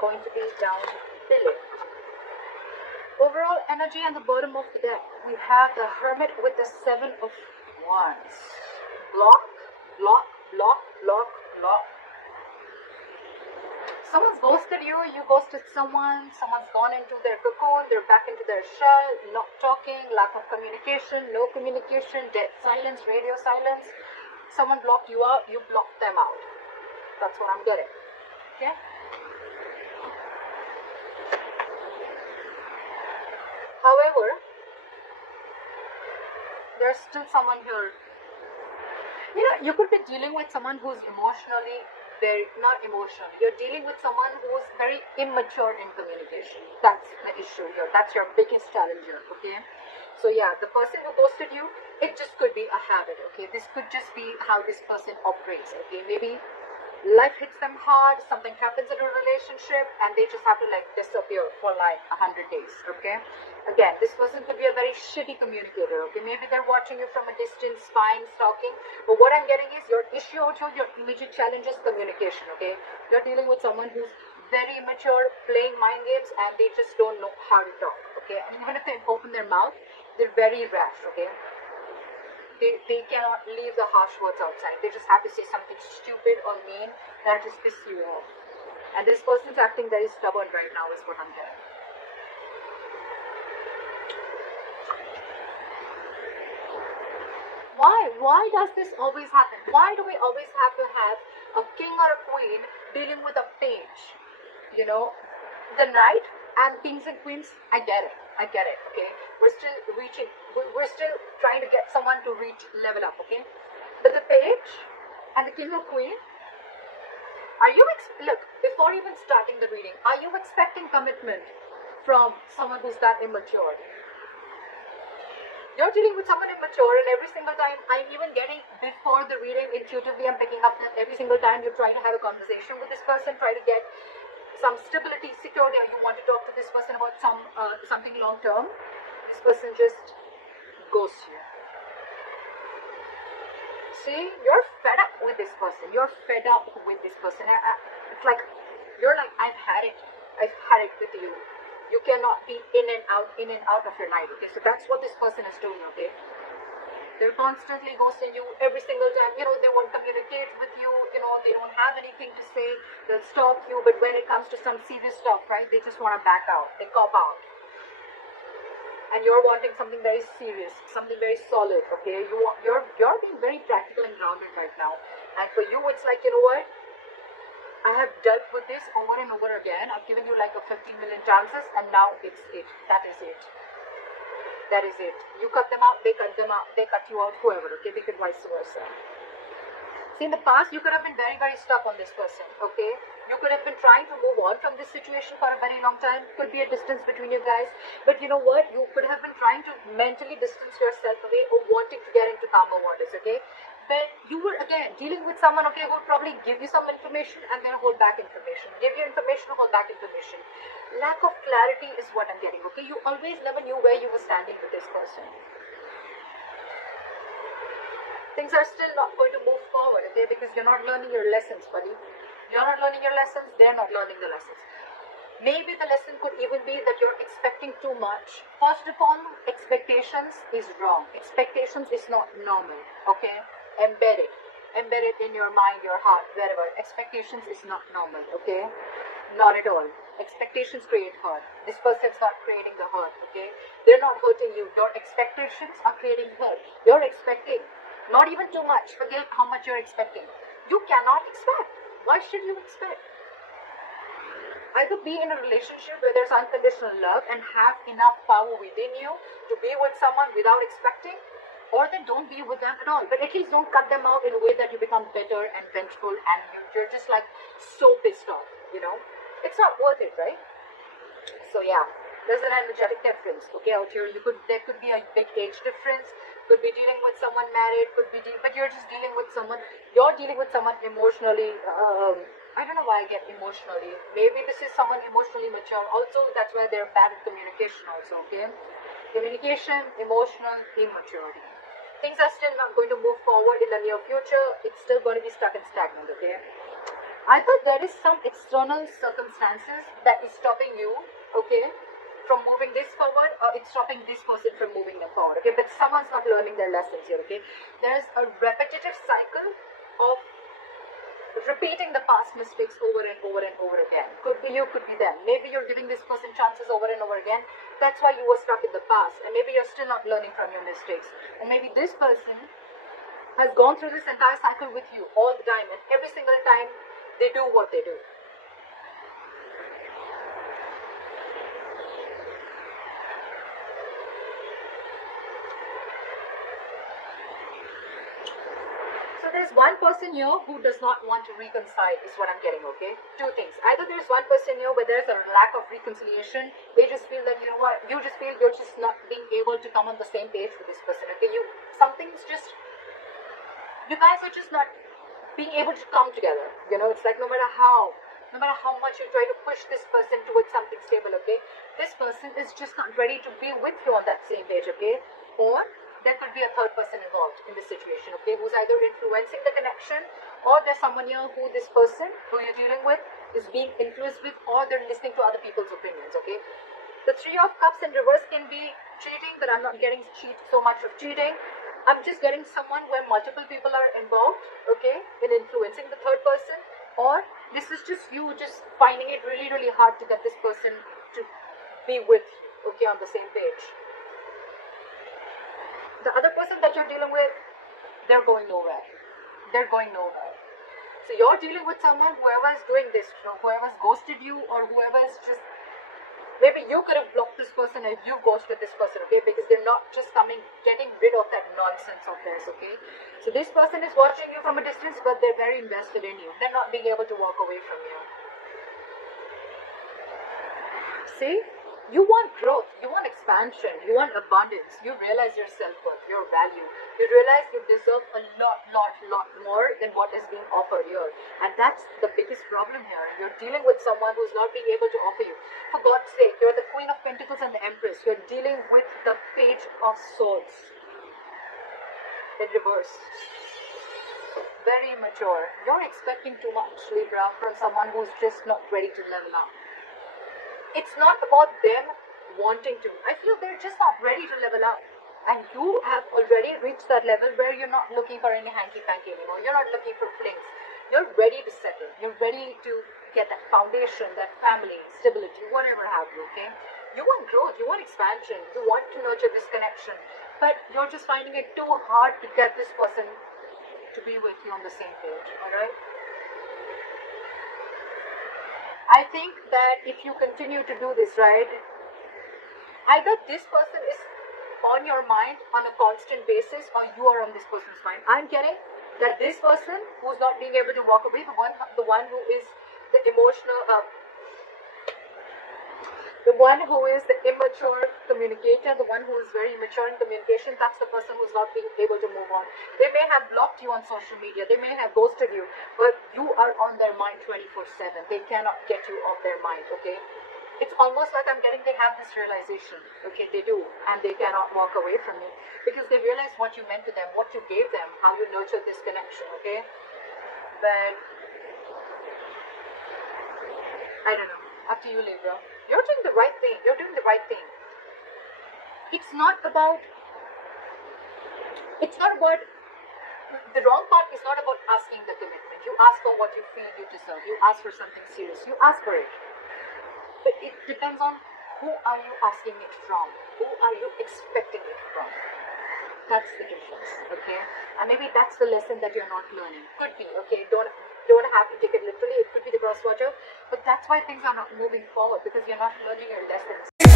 going to be down below. Overall energy on the bottom of the deck, we have the Hermit with the Seven of Wands. Block, block, block, block, block. Someone's ghosted you, you ghosted someone, someone's gone into their cocoon, they're back into their shell, not talking, lack of communication, no communication, dead silence, radio silence. Someone blocked you out, you blocked them out. That's what I'm getting. Okay? However, there's still someone here. You know, you could be dealing with someone who's emotionally not emotional. You're dealing with someone who's very immature in communication. That's the issue here. That's your biggest challenge here, okay? So yeah, the person who ghosted you, it just could be a habit, okay? This could just be how this person operates, okay? Maybe life hits them hard, something happens in a relationship, and they just have to like disappear for like 100 days, okay? Again, this person could be a very shitty communicator, okay? Maybe they're watching you from a distance, spying, stalking, but what I'm getting is your issue out here, your immediate challenge is communication, okay? You're dealing with someone who's very immature, playing mind games, and they just don't know how to talk, okay? And even if they open their mouth, they're very rash, okay? They cannot leave the harsh words outside. They just have to say something stupid or mean that just piss you off. And this person's acting very stubborn right now is what I'm getting. Why does this always happen? Why do we always have to have a king or a queen dealing with a page? You know, the knight and kings and queens, I get it, okay? We're still reaching, we're still trying to get someone to reach level up, okay? But the page and the king or queen, are you, look, before even starting the reading, are you expecting commitment from someone who's that immature? You're dealing with someone immature, and every single time, I'm even getting, before the reading, intuitively I'm picking up that every single time you're trying to have a conversation with this person, try to get some stability, security, or you want to talk to this person about something long term, this person just ghosts you. See, you're fed up with this person. You're fed up with this person. It's like, you're like, I've had it with you. You cannot be in and out of your life. Okay, so that's what this person is doing, okay? They're constantly ghosting you every single time. You know, they won't communicate with you. You know, they don't have anything to say. They'll stalk you. But when it comes to some serious stuff, right, they just want to back out. They cop out. And you're wanting something very serious, something very solid, okay? You're being very practical and grounded right now. And for you, it's like, you know what? I have dealt with this over and over again. I've given you like a 15 million chances, and now it's it. That is it. That is it. You cut them out, they cut them out, they cut you out, whoever, okay? They could vice versa. See, in the past, you could have been very, very stuck on this person, okay? You could have been trying to move on from this situation for a very long time. Could be a distance between you guys. But you know what? You could have been trying to mentally distance yourself away or wanting to get into calmer waters, okay? But you were, again, dealing with someone, okay, who would probably give you some information and then hold back information. Give you information, hold back information. Lack of clarity is what I'm getting, okay? You always never knew where you were standing with this person. Things are still not going to move forward, okay? Because you're not learning your lessons, buddy. You're not learning your lessons, they're not learning the lessons. Maybe the lesson could even be that you're expecting too much. First of all, expectations is wrong. Expectations is not normal, okay? Embed it in your mind, your heart, wherever. Expectations is not normal, okay? Not at all. Expectations create hurt. This person's not creating the hurt, okay? They're not hurting you. Your expectations are creating hurt. You're expecting. Not even too much. Forget how much you're expecting. You cannot expect. Why should you expect? Either be in a relationship where there's unconditional love and have enough power within you to be with someone without expecting, or then don't be with them at all. But at least don't cut them out in a way that you become bitter and vengeful and you're just like so pissed off, you know? It's not worth it, right? So yeah, there's an energetic difference, okay, out here. There could be a big age difference. Could be dealing with someone married, but you're just dealing with someone, you're dealing with someone emotionally, I don't know why I get emotionally. Maybe this is someone emotionally mature. Also, that's why they're bad at communication also, okay? Communication, emotional, immaturity. Things are still not going to move forward in the near future. It's still going to be stuck and stagnant, okay? Either there is some external circumstances that is stopping you, okay, from moving this forward, or it's stopping this person from moving them forward, okay, but someone's not learning their lessons here, okay. There's a repetitive cycle of repeating the past mistakes over and over and over again. Could be you, could be them. Maybe you're giving this person chances over and over again. That's why you were stuck in the past, and maybe you're still not learning from your mistakes. And maybe this person has gone through this entire cycle with you all the time, and every single time they do what they do. So there's one person here who does not want to reconcile, is what I'm getting, okay? Two things. Either there's one person here where there's a lack of reconciliation. They just feel that, you know what, you just feel you're just not being able to come on the same page with this person, okay? You guys are just not being able to come together. You know, it's like no matter how much you try to push this person towards something stable, okay? This person is just not ready to be with you on that same page, okay? Or there could be a third person involved in this situation, okay, who's either influencing the connection, or there's someone here who this person who you're dealing with is being influenced with, or they're listening to other people's opinions, okay. The Three of Cups in reverse can be cheating, but I'm not getting so much of cheating. I'm just getting someone where multiple people are involved, okay, in influencing the third person, or this is just you just finding it really, really hard to get this person to be with you, okay, on the same page. The other person that you're dealing with, they're going nowhere. They're going nowhere. So you're dealing with someone, whoever is doing this, whoever's ghosted you, or whoever's just, maybe you could have blocked this person if you ghosted this person, okay, because they're not just getting rid of that nonsense of theirs, okay. So this person is watching you from a distance, but they're very invested in you. They're not being able to walk away from you. See? You want growth, you want expansion, you want abundance, you realize your self-worth, your value, you realize you deserve a lot more than what is being offered here. And that's the biggest problem here. You're dealing with someone who's not being able to offer you. For God's sake, you're the Queen of Pentacles and the Empress. You're dealing with the Page of Swords in reverse. Very mature. You're expecting too much, Libra, from someone who's just not ready to level up. It's not about them wanting to. I feel they're just not ready to level up. And you have already reached that level where you're not looking for any hanky-panky anymore. You're not looking for flings. You're ready to settle. You're ready to get that foundation, that family, stability, whatever have you, okay? You want growth. You want expansion. You want to nurture this connection. But you're just finding it too hard to get this person to be with you on the same page, alright? I think that if you continue to do this, right, either this person is on your mind on a constant basis, or you are on this person's mind. I'm getting that this person who's not being able to walk away, the one who is the emotional, the one who is the immature communicator, the one who is very immature in communication, that's the person who's not being able to move on. They may have blocked you on social media, they may have ghosted you, but you are on their mind 24/7. They cannot get you off their mind, okay? It's almost like I'm getting they have this realization, okay, they do, and they cannot walk away from you, because they realize what you meant to them, what you gave them, how you nurtured this connection, okay? But I don't know, up to you, Libra. You're doing the right thing. You're doing the right thing. It's not about, the wrong part is not about asking the commitment. You ask for what you feel you deserve. You ask for something serious. You ask for it. But it depends on who are you asking it from? Who are you expecting it from? That's the difference, okay? And maybe that's the lesson that you're not learning. Could be, okay? Don't have to take it literally. It could be the cross watcher, but that's why things are not moving forward, because you're not learning your lessons.